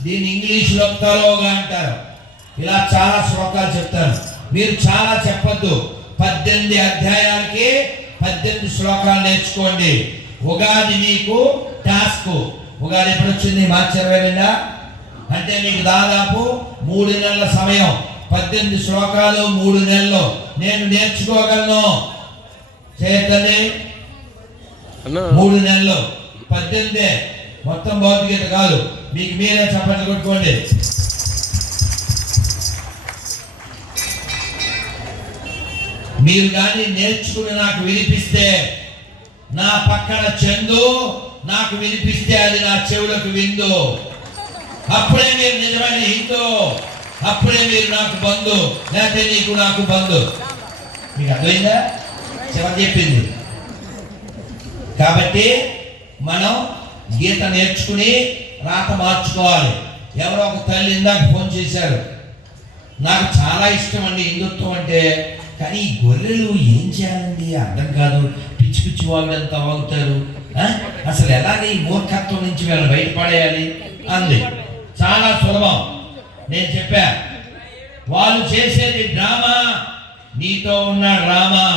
దీన్ని ఇంగ్లీష్లో తలోగా అంటారు. ఇలా చాలా శ్లోకాలు చెప్తారు. మీరు చాలా చెప్పొద్దు. 18 అధ్యాయాలకి 18 శ్లోకాలు నేర్చుకోండి. ఉగాది మీకు టాస్క్. ఉగాది ఎప్పుడు వచ్చింది? మార్చి 22. అంటే మీకు దాదాపు 3 నెలల సమయం. 18 శ్లోకాలు 3 నెలలు నేను నేర్చుకోగలను. చేతండి, 3 నెలలు 18 మొత్తం భౌతికత కాదు. మీకు మీరే చప్పట్లు కొట్టుకోండి. మీరు కానీ నేర్చుకుని నాకు వినిపిస్తే, నా పక్కన చందు నాకు వినిపిస్తే అది నా చెవులకు విందు. అప్పుడే మీరు నిజమైన హిందూ, అప్పుడే మీరు నాకు బంధు, లేకపోతే నీకు నాకు బంధు. మీకు అర్థమైందా? చివరి చెప్పింది. కాబట్టి మనం గీత నేర్చుకుని రాత మార్చుకోవాలి. ఎవరో ఒక తల్లి ఇందాక ఫోన్ చేశారు, నాకు చాలా ఇష్టం అండి హిందుత్వం అంటే, కానీ ఈ గొర్రెలు ఏం చేయాలండి అర్థం కాదు, పిచ్చి పిచ్చి వాళ్ళు ఎంత వాగుతారు, అసలు ఎలాగే ఈ మూర్ఖత్వం నుంచి వీళ్ళని బయటపడేయాలి అంది. చాలా సులభం. నేను చెప్పా, వాళ్ళు చేసేది డ్రామా, నీతో ఉన్న డ్రామా.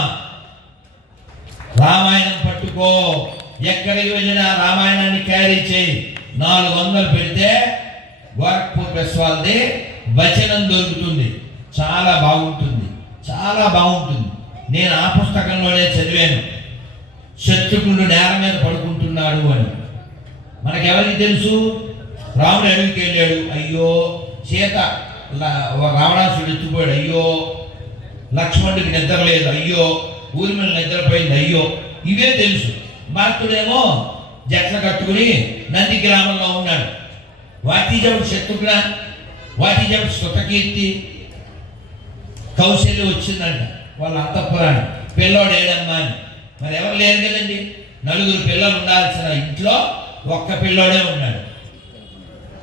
రామాయణం పట్టుకో, ఎక్కడికి వెళ్ళినా రామాయణాన్ని క్యారీ చేయి. 400 పెడితే గోరఖ్పూర్ ప్రెస్ వాళ్ళది వచనం దొరుకుతుంది. చాలా బాగుంటుంది, చాలా బాగుంటుంది. నేను ఆ పుస్తకంలోనే చదివాను. శత్రుఘ్నుడు నేల మీద పడుకుంటున్నాడు అని. మనకెవరికి తెలుసు? రాముడు అడవికి వెళ్ళాడు, అయ్యో. సీత రావణాసుడు ఎత్తుపోయాడు, అయ్యో. లక్ష్మణుడికి నిద్ర లేదు, అయ్యో. ఊర్మిళ నిద్రపోయింది, అయ్యో. ఇవే తెలుసు. భరతుడేమో జట్ల కట్టుకుని నంది గ్రామంలో ఉన్నాడు. వాటిజవుడు శత్రుఘ్న, వాటిజవుడు శృతకీర్తి. కౌశల్య వచ్చిందంట వాళ్ళ అంతఃపురాన్ని. పిల్లోడు ఏడమ్మా అని. మరి ఎవరు లేరు కదండి, 4 పిల్లలు ఉండాల్సిన ఇంట్లో ఒక్క పిల్లోడే ఉన్నాడు.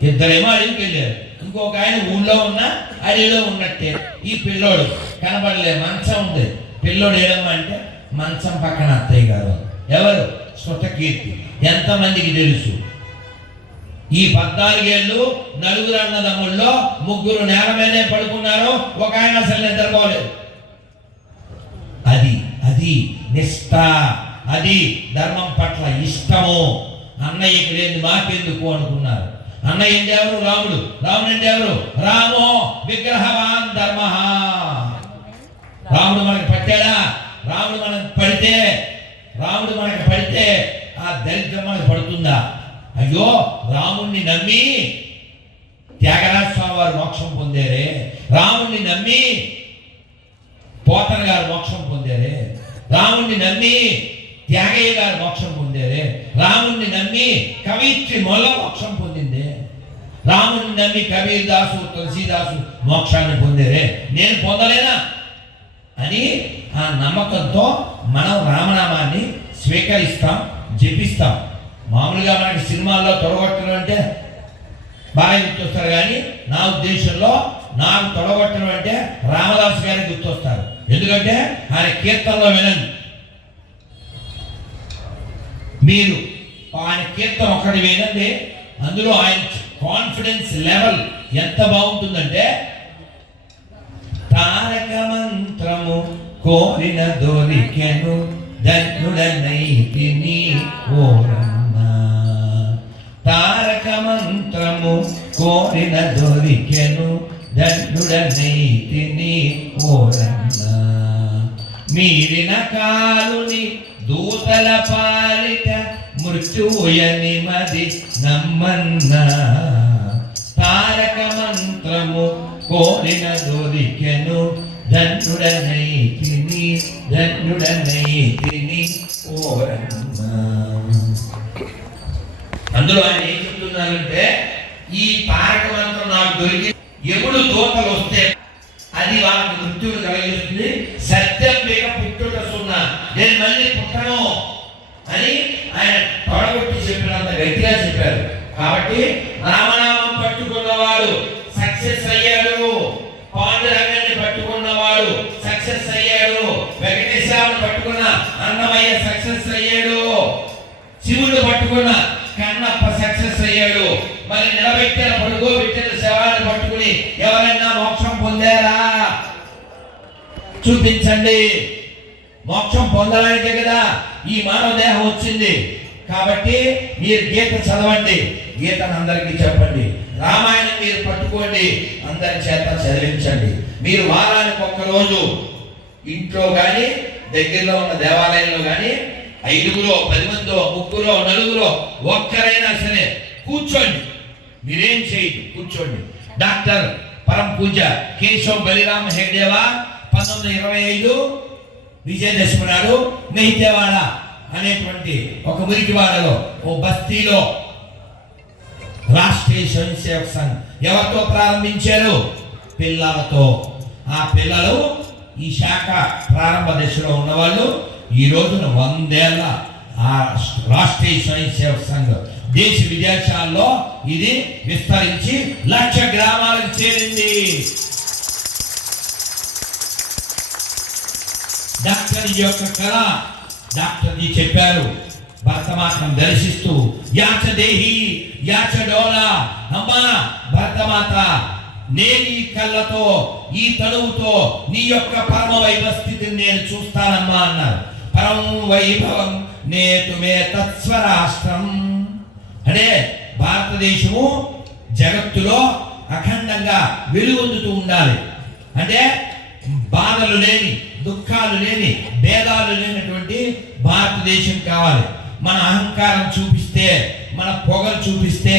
2 అడవికి వెళ్ళారు, ఇంకొక ఆయన ఊళ్ళో ఉన్న అడవిలో ఉన్నట్టే. ఈ పిల్లోడు కనబడలే, మంచం ఉంది. పిల్లోడు ఏడమ్మా అంటే మంచం పక్కన అత్తయ్య గారు. ఎవరు? శృతకీర్తి. ఎంతమందికి తెలుసు? ఈ 14 ఏళ్ళు 4 అన్నదమ్ముల్లో 3 నేల మీదే పడుకున్నారు, ఒక ఆయన అసలు నిద్రపోలేదు. అది భక్తి, నిష్ఠ, అది ధర్మం పట్ల ఇష్టము. అన్నయ్యకి లేని మాకెందుకు అనుకున్నారు. అన్నయ్య అంటే ఎవరు? రాముడు. రాముడు అంటే ఎవరు? రామో విగ్రహవాన్ ధర్మ. రాముడు మనకు పట్టాడా? రాముడు మనకు పడితే ఆ దరిద్రం మనకు పడుతుందా? అయ్యో, రాముణ్ణి నమ్మి త్యాగరాజ స్వామి వారు మోక్షం పొందారే, రాముణ్ణి నమ్మి పోతన గారు మోక్షం పొందారే, రాముణ్ణి నమ్మి త్యాగయ్య గారు మోక్షం పొందారే, రాముణ్ణి నమ్మి కవిత్రి మొల్ల మోక్షం పొందిందే, రాముణ్ణి నమ్మి కబీర్ దాసు, తులసీదాసు మోక్షాన్ని పొందారే, నేను పొందలేనా అని ఆ నమ్మకంతో మనం రామనామాన్ని స్వీకరిస్తాం, జపిస్తాం. మామూలుగా మనకి సినిమాల్లో తొడగొట్టడం అంటే బాగా గుర్తొస్తారు, కానీ నా ఉద్దేశంలో నాకు తొడగొట్టడం అంటే రామదాసు గారికి గుర్తొస్తారు. ఎందుకంటే ఆయన కీర్తనలో వినండి, మీరు ఆయన కీర్తన ఒకటి వినండి, అందులో ఆయన కాన్ఫిడెన్స్ లెవెల్ ఎంత బాగుంటుందంటే, తారక మంత్రము కోరిన దొరికెను ధన్యుడనైతిని ఓరన్న, తారక మంత్రము కోరిన దొరికెను ధన్యుడనైతిని ఓరన్న, మీరిన కాలుని దూతల పాలిట మృత్యుయని మది నమ్మన్న, తారక మంత్రము కోరిన దొరికెను ధన్యుడనైతిని ఓరన్న. అందులో ఆయన ఏం చెప్తున్నారంటే, ఈ తారక మంత్రం నాకు దొరికి ఎప్పుడు దూతలు వస్తే అది వాళ్ళకి మృత్యువు కలిగిస్తుంది, సత్యం లేక పుట్టుట సున్నా, నేను మళ్ళీ పుట్టను అని ఆయన తొడగొట్టి చెప్పినంత గట్టిగా చెప్పారు. కాబట్టి రామనామం పట్టుకున్నవాడు సక్సెస్ అయ్యాడు, పాండురంగాన్ని పట్టుకున్నవాడు సక్సెస్ అయ్యాడు, వెంకటేశ్వరుని పట్టుకున్న అన్నమయ్య సక్సెస్ అయ్యాడు, శివుడు పట్టుకున్న కన్నప్ప సక్సెస్ అయ్యాడు. మరి నిలబెట్టిన పడుకోబెట్టిన శవాన్ని పట్టుకుని ఎవరైనా మోక్షం పొందారా? చూపించండి. మోక్షం పొందడానికే కదా ఈ మానవ దేహం వచ్చింది. కాబట్టి మీరు గీత చదవండి, గీతను అందరికీ చెప్పండి, రామాయణం మీరు పట్టుకోండి, అందరి చేత చదివించండి. మీరు వారానికి ఒక్కరోజు ఇంట్లో కానీ దగ్గరలో ఉన్న దేవాలయంలో కానీ 5గురో 10 మందో 3గురో 4గురో ఒక్కరైనా సరే కూర్చోండి. మీరేం చేయండి, కూర్చోండి. డాక్టర్ పరం పూజ కేశవ్ బలిరామ్ హెగ్డేవా 1925 విజయదశమి నాడు మెహిదేవాడ అనేటువంటి ఒక మురికివాడలో ఓ బస్తీలో రాష్ట్రీయ స్వయం సేవక సంఘ్ ఎవరితో ప్రారంభించారు? పిల్లలతో. ఆ పిల్లలు ఈ శాఖ ప్రారంభ దశలో ఉన్నవాళ్ళు ఈ రోజున 100 ఏళ్ల ఆ రాష్ట్రీయ స్వయం సేవక సంఘ్ దేశ విదేశాల్లో ఇది విస్తరించి 1,00,000 గ్రామాలకు చేరింది. డాక్టర్ యొక్క కళ డాక్టర్ జీ చెప్పారు, భరతమాతను దర్శిస్తూ యాచ దేహి యాచ డోలా, అమ్మా భరతమాత, నేను ఈ కళ్ళతో ఈ తనువుతో నీ యొక్క పరమ వైభవ స్థితిని నేను చూస్తానమ్మా అన్నారు. పరం వైభవం నేతుమే తత్స్వరాష్ట్రం అంటే భారతదేశము జగత్తులో అఖండంగా వెలుగొందుతూ ఉండాలి. అంటే బాధలు లేని, దుఃఖాలు లేని, భేదాలు లేనటువంటి భారతదేశం కావాలి. మన అహంకారం చూపిస్తే, మన పొగలు చూపిస్తే,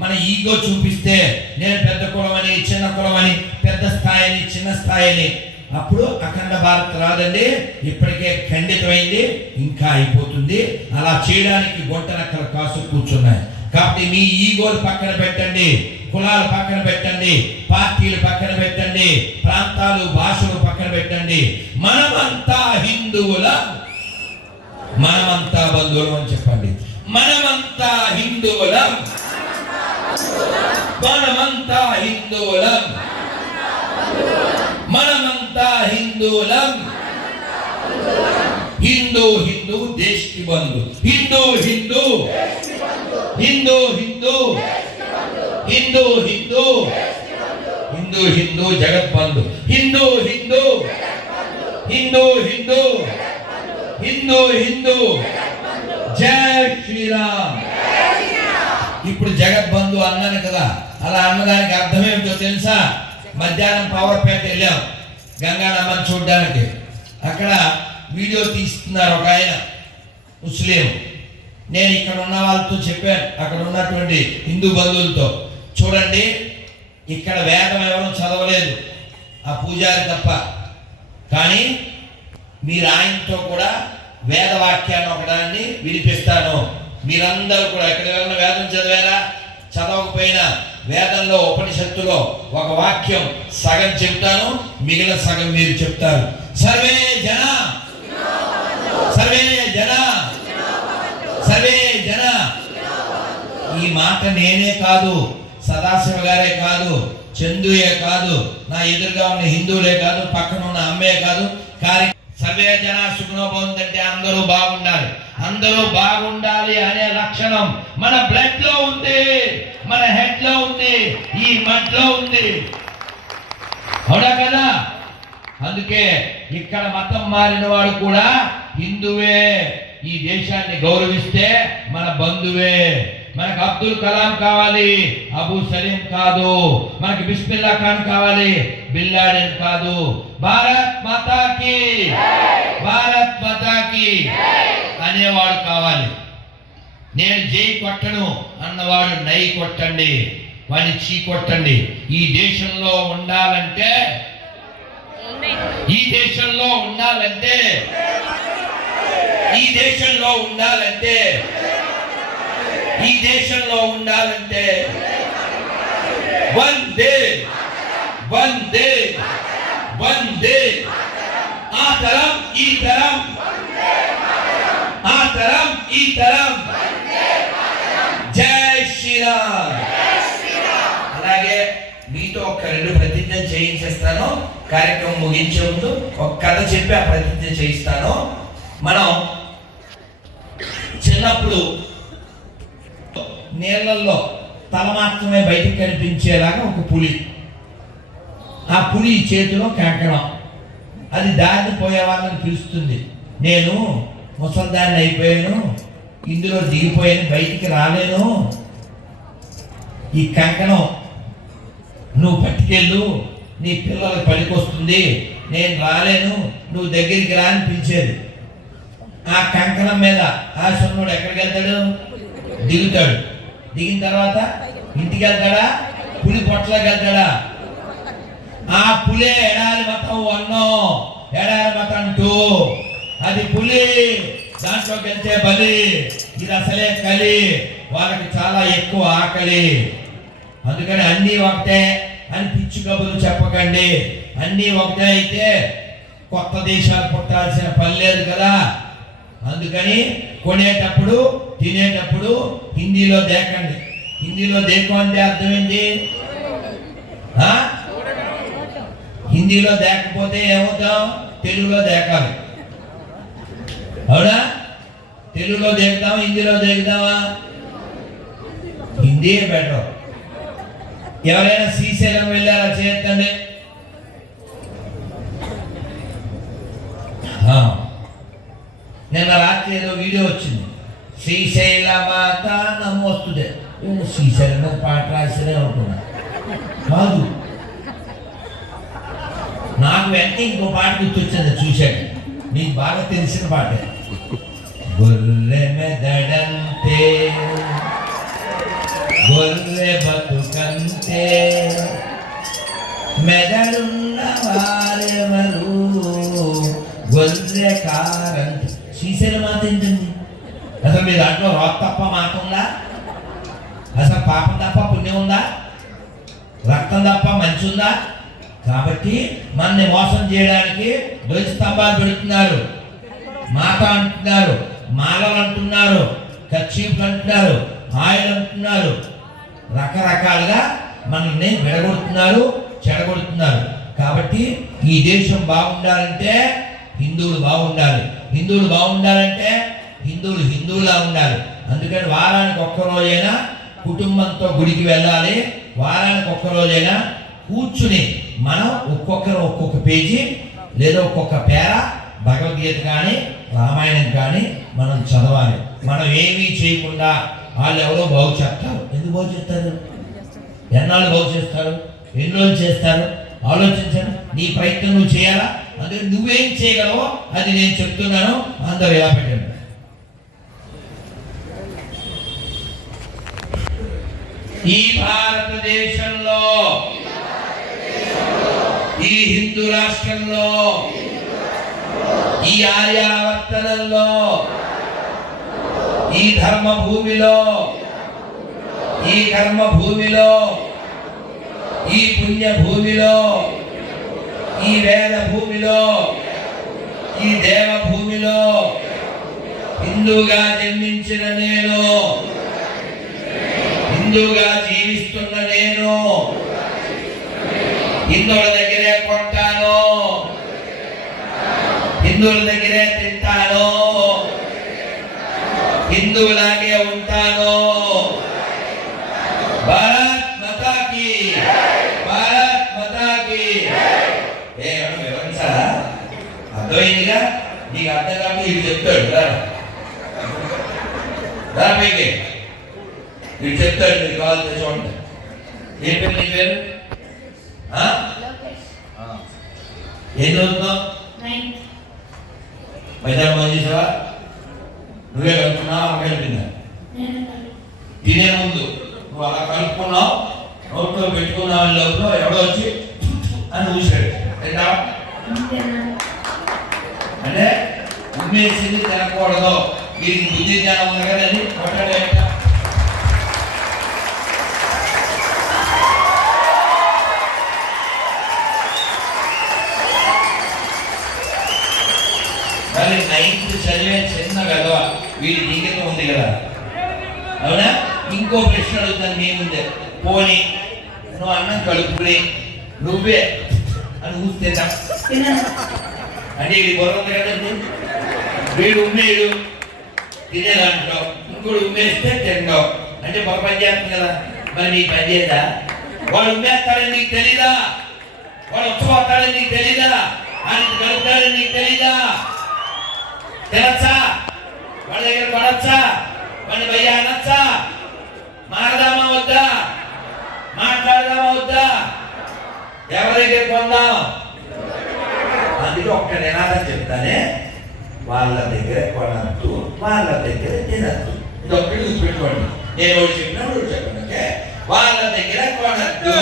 మన ఈగో చూపిస్తే, నేను పెద్ద కులమని చిన్న కులమని, పెద్ద స్థాయిని చిన్న స్థాయిని, అప్పుడు అఖండ భారత్ రాదండి. ఇప్పటికే ఖండితమైంది, ఇంకా అయిపోతుంది. అలా చేయడానికి గొంటనక్కలు కాసు కూర్చున్నాయి. కాబట్టి మీ ఈగోలు పక్కన పెట్టండి, కులాలు పక్కన పెట్టండి, పార్టీలు పక్కన పెట్టండి, ప్రాంతాలు భాషలు పక్కన పెట్టండి. మనమంతా హిందువులం, మనమంతా బంధువులం అని చెప్పండి. మనమంతా హిందువులం, మనమంతా హిందువులం, మనమంతా హిందువులం. హిందూ హిందూ దేశ్ కి బంధు, హిందూ హిందూ, హిందూ హిందూ, హిందూ హిందూ, హిందూ హిందూ జగత్ బంధు, హిందూ హిందూ, హిందూ హిందూ, హిందూ హిందూ జై శ్రీరామ్. ఇప్పుడు జగద్బంధు అన్నాను కదా, అలా అన్నదానికి అర్థం ఏమిటో తెలుసా? మధ్యాహ్నం పవర్పేట వెళ్ళాం గంగానమ్మని చూడడానికి. అక్కడ వీడియో తీస్తున్నారు ఒక ఆయన ముస్లిం. నేను ఇక్కడ ఉన్న వాళ్ళతో చెప్పాను, అక్కడ ఉన్నటువంటి హిందూ బంధువులతో, చూడండి ఇక్కడ వేదం ఎవరూ చదవలేదు ఆ పూజారి తప్ప, కానీ మీరు ఆయనతో కూడా వేదవాక్యాన్ని ఒకదాన్ని వినిపిస్తాను. మీరందరూ కూడా ఎక్కడ ఎవరైనా వేదం చదివారా? చదవకపోయినా వేదంలో ఉపనిషత్తులో ఒక వాక్యం సగం చెప్తాను, మిగిలిన సగం మీరు చెప్తారు. సర్వే జన సర్వే జన సర్వే జన. ఈ మాట నేనే కాదు, సదాశివ గారే కాదు, చందుయే కాదు, నా ఎదురుగా ఉన్న హిందువులే కాదు, పక్కన ఉన్న అమ్మే కాదు, సర్వే జన సుఖనో భవంతంటే అందరూ బాగుండాలి. అందరూ బాగుండాలి అనే లక్షణం మన బ్లడ్ లో ఉంది, మన హెడ్ లో ఉంది, ఈ మడ్ లో ఉంది, అవునా కదా? అందుకే ఇక్కడ మతం మారిన వాడు కూడా హిందువే. ఈ దేశాన్ని గౌరవిస్తే మన బంధువే. మనకు అబ్దుల్ కలాం కావాలి, అబూ సలీం కాదు. మనకి బిస్మిల్లా ఖాన్ కావాలి, బిన్ లాడెన్ కాదు. భారత్ మాతాకి భారత్ మాతాకి అనేవాడు కావాలి. నేను జై కొట్టను అన్నవాడు నై కొట్టండి, వాడిని చీ కొట్టండి. ఈ దేశంలో ఉండాలంటే ఈ దేశంలో ఉండాలంటే ఈ దేశంలో ఉండాలంటే ఈ దేశంలో ఉండాలంటే వందే వందే వందే. ఆ తరం ఈ తరం ఆ తరం ఈ తరం జై శ్రీరామ్. అలాగే మీతో ఒక 2 ప్రతిజ్ఞ చేయించేస్తాను. కార్యక్రమం ముగించే ముందు ఒక కథ చెప్పి ఆ ప్రతిజ్ఞ చేయిస్తాను. మనం చిన్నప్పుడు నీళ్ళల్లో తల మాత్రమే బయటికి కనిపించేలాగా ఒక పులి, ఆ పులి చేతిలో కంకణం, అది దారిని పోయే వాళ్ళని పిలుస్తుంది. నేను ముసల్దాన్ని అయిపోయాను, ఇందులో దిగిపోయాను, బయటికి రాలేను, ఈ కంకణం నువ్వు పట్టుకెళ్ళు, నీ పిల్లలకు పనికొస్తుంది, నేను రాలేను, నువ్వు దగ్గరికి రా అని పిలిచేది. ఆ కంకణం మీద ఆ సొన్నుడు ఎక్కడికి వెళ్తాడు? దిగుతాడు. దిగిన తర్వాత ఇంటికి వెళ్తాడా? పులి పొట్టలోకి వెళ్తాడా? ఆ పులే ఎడారి మతం 1, ఎడారి మతం 2. అది పులి, దాంట్లోకి వెళ్తే బలి. ఇది అసలే కలి, వాళ్ళకి చాలా ఎక్కువ ఆకలి. అందుకని అన్నీ ఒకటే అని పిచ్చి కబుర్లు చెప్పకండి. అన్నీ ఒకటే అయితే కొత్త దేశాలు పుట్టాల్సిన పని లేదు కదా. అందుకని కొనేటప్పుడు తినేటప్పుడు హిందీలో దేకండి. హిందీలో దేకం అంటే అర్థం ఏంటి? హిందీలో దేకపోతే ఏమవుతాం? తెలుగులో దేకాలి, అవునా? తెలుగులో దేకుతామా, హిందీలో దేకుతామా? హిందీ బెటర్. ఎవరైనా శ్రీశైలం వెళ్ళారా? చేయండి. నిన్న రాత్రి ఏదో వీడియో వచ్చింది, శ్రీశైల మాత నమోస్తుదే. శ్రీశైలం పాట రాసినే అనుకున్నా, కాదు. నాకు వెంటనే ఇంకో పాట గుర్తొచ్చింది చూశాక. మీకు బాగా తెలిసిన పాటే. గొర్రె మెదడంతే గొర్రె బతుకంతే మెదడున్న వారెవరు గొర్రె కారంతే. శ్రీశైలం మాట ఏంటండి? అసలు మీ దాంట్లో రోత తప్ప మాట ఉందా? అసలు పాపం తప్ప పుణ్యం ఉందా? రక్తం తప్ప మంచి ఉందా? కాబట్టి మనని మోసం చేయడానికి ధ్వజ స్తంభాలు పెడుతున్నారు, మాట అంటున్నారు, మాలలు అంటున్నారు, కర్చీఫ్లు అంటున్నారు, ఆయిల్ అంటున్నారు, రకరకాలుగా మనల్ని విడగొడుతున్నారు, చెడగొడుతున్నారు. కాబట్టి ఈ దేశం బాగుండాలంటే హిందువులు బాగుండాలి, హిందువులు బాగుండాలంటే హిందువులు హిందువులా ఉండాలి. అందుకని వారానికి ఒక్కరోజైనా కుటుంబంతో గుడికి వెళ్ళాలి. వారానికి ఒక్కరోజైనా కూర్చుని మనం ఒక్కొక్కరు ఒక్కొక్క పేజీ లేదా ఒక్కొక్క పేర భగవద్గీత కానీ రామాయణం కానీ మనం చదవాలి. మనం ఏమీ చేయకుండా వాళ్ళు ఎవరో బాగు చేస్తారు. ఎందుకు బాగు చేస్తారు? ఎన్నాళ్ళు బాగు చేస్తారు? ఎన్ని రోజులు చేస్తారు? ఆలోచించండి. నీ ప్రయత్నం నువ్వు చేయాలా? అందుకే నువ్వేం చేయగలవో అది నేను చెప్తున్నాను. అందరూ ఎలా పెట్టండి. ఈ భారతదేశంలో, ఈ హిందూ రాష్ట్రంలో, ఈ ఆర్యావర్తనంలో, ఈ ధర్మ భూమిలో, ఈ కర్మ భూమిలో, ఈ పుణ్య భూమిలో, ఈ వేద భూమిలో, ఈ దేవ భూమిలో హిందూగా జన్మించిన నేను, హిందూగా జీవిస్తున్న నేను హిందువుల దగ్గరే కొంటాను, హిందువుల దగ్గరే తింటాను, హిందువులాగే ఉంటాను. భారత్ మాతా కీ, భారత్ మాతా కీ. వివరించాలా? అర్థమైందిగా? నీకు అర్థం కాబట్టి ఇది చెప్తాడు. పైకి ఇది చెప్తాడు. మీరు కావాలి చూడండి. ఏం పేరు నీ పేరు? ఏం చదువుతున్నావు? మైదానం చేసావా? నువ్వే కలుపుకున్నావా? అమ్మ కలిపిందా? తినే ముందు నువ్వు అలా కలుపుకున్నావు, నోట్లో పెట్టుకున్నావు, లోపల ఎవడో వచ్చి అని చూసాడు. తింటావా? అంటే ఉమ్మేసింది తినకూడదు. వీరికి బుద్ధి జ్ఞానం ఉంది కదా అని కొట్టాడు. మరి 9th చదివే చిన్న గదవ వీడి ఇంగిత ఉంది కదా, అవునా? ఇంకో ప్రశ్న అడుగుతాను మీ ముందే. పోనీ నువ్వు అన్నం కలుపుకుని నువ్వే అని ఊస్తేదా అంటే వీడి బొర్ర ఉంది కదండి. వీడు ఉమ్మేడు తినే దాంట్లో, ఇంకోడు ఉమ్మేస్తే తింటావు అంటే బొర్ర పని చేస్తుంది కదా. మరి నీకు పని చేయదా? వాడు ఉమ్మేస్తాడని నీకు తెలీదా? వాడు వచ్చి నీకు తెలీదా? ఆయన కలుపుతాడని నీకు తెలీదా? తినచ్చా? వాళ్ళ దగ్గర పడచ్చా? వాడిని భయ్యా అనొచ్చా? మారదామా వద్దా? మాట్లాడదామా వద్దా? ఎవరి దగ్గర కొందాం? అందుకే ఒక్క నినాదం చెప్తానే, వాళ్ళ దగ్గర కొనద్దు, వాళ్ళ దగ్గర తినద్దు. ఇది ఒక్కటి గుర్తుపెట్టుకోండి. నేను ఒకటి చెప్పినా ఒకటి చెప్పండి. ఓకే? వాళ్ళ దగ్గర కొనద్దు,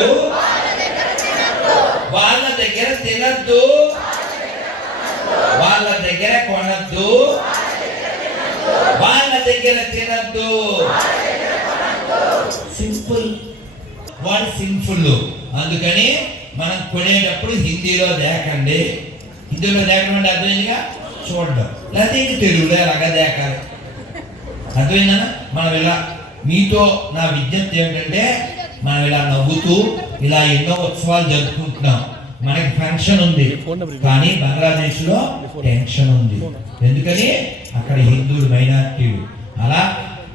వాళ్ళ దగ్గర తినద్దు, వాళ్ళ దగ్గర కొనద్దు, వాళ్ళ దగ్గర తినద్దు. సింపుల్. వాడు సింపుల్. అందుకని మనం కొనేటప్పుడు హిందీలో దేకండి. హిందీలో దేకడం అంటే అర్థమైందిగా? చూడడం. లేకపోతే ఇంక తెలుగులో అలాగా దేకాలి. అర్థమైందా? మనం ఇలా మీతో నా విజ్ఞప్తి ఏంటంటే, మనం ఇలా నవ్వుతూ ఇలా ఎన్నో ఉత్సవాలు జరుపుకుంటున్నాం. మనకి ఫంక్షన్ ఉంది, కానీ బంగ్లాదేశ్ లో టెన్షన్ ఉంది. ఎందుకని? అక్కడ హిందువులు మైనార్టీలు. అలా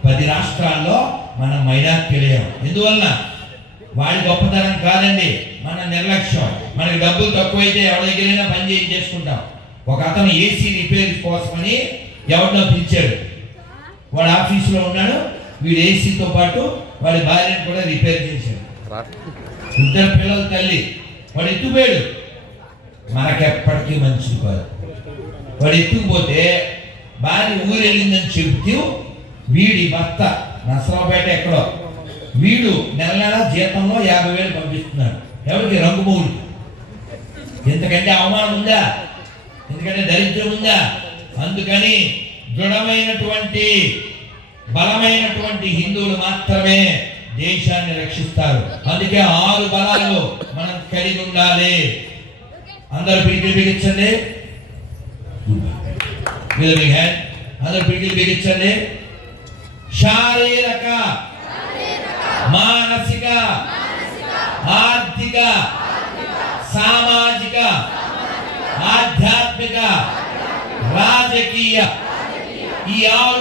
10 రాష్ట్రాల్లో మనం మైనార్టీలేం. ఎందువలన? వాళ్ళ గొప్పతనం కాదండి, మన నిర్లక్ష్యం. మనకి డబ్బులు తక్కువైతే ఎవరి దగ్గరైనా పని చేసుకుంటాం. ఒక అతను ఏసీ రిపేర్ కోసమని ఎవరినో పిలిచాడు. వాడు ఆఫీసులో ఉన్నాడు. వీడు ఏసీతో పాటు వాడి భార్యను కూడా రిపేర్ చేశాడు. 2 పిల్లల తల్లి. వాడు ఎత్తుపోయాడు. మనకెప్పటికీ మంచిది కాదు. వాడు ఎత్తుకుపోతే భార్య ఊరు వెళ్ళిందని చెబుతూ వీడి భర్త నసరావుపేట ఎక్కడో, వీడు నెల జీతంలో 50,000 పంపిస్తున్నాడు. ఎవరికి? రంగుమూడి. ఎందుకంటే అవమానం ఉందా? ఎందుకంటే దరిద్రం ఉందా? అందుకని దృఢమైనటువంటి బలమైనటువంటి హిందువులు మాత్రమే దేశాన్ని రక్షిస్తారు. అందుకే 6 బలాలు మనం కలిగి ఉండాలి. అందరు పిడికిలు బిగించండి. అందరు పిడికిలు బిగించండి. శారీరక, మానసిక, ఆర్థిక, సామాజిక, ఆధ్యాత్మిక, రాజకీయ, ఈ 6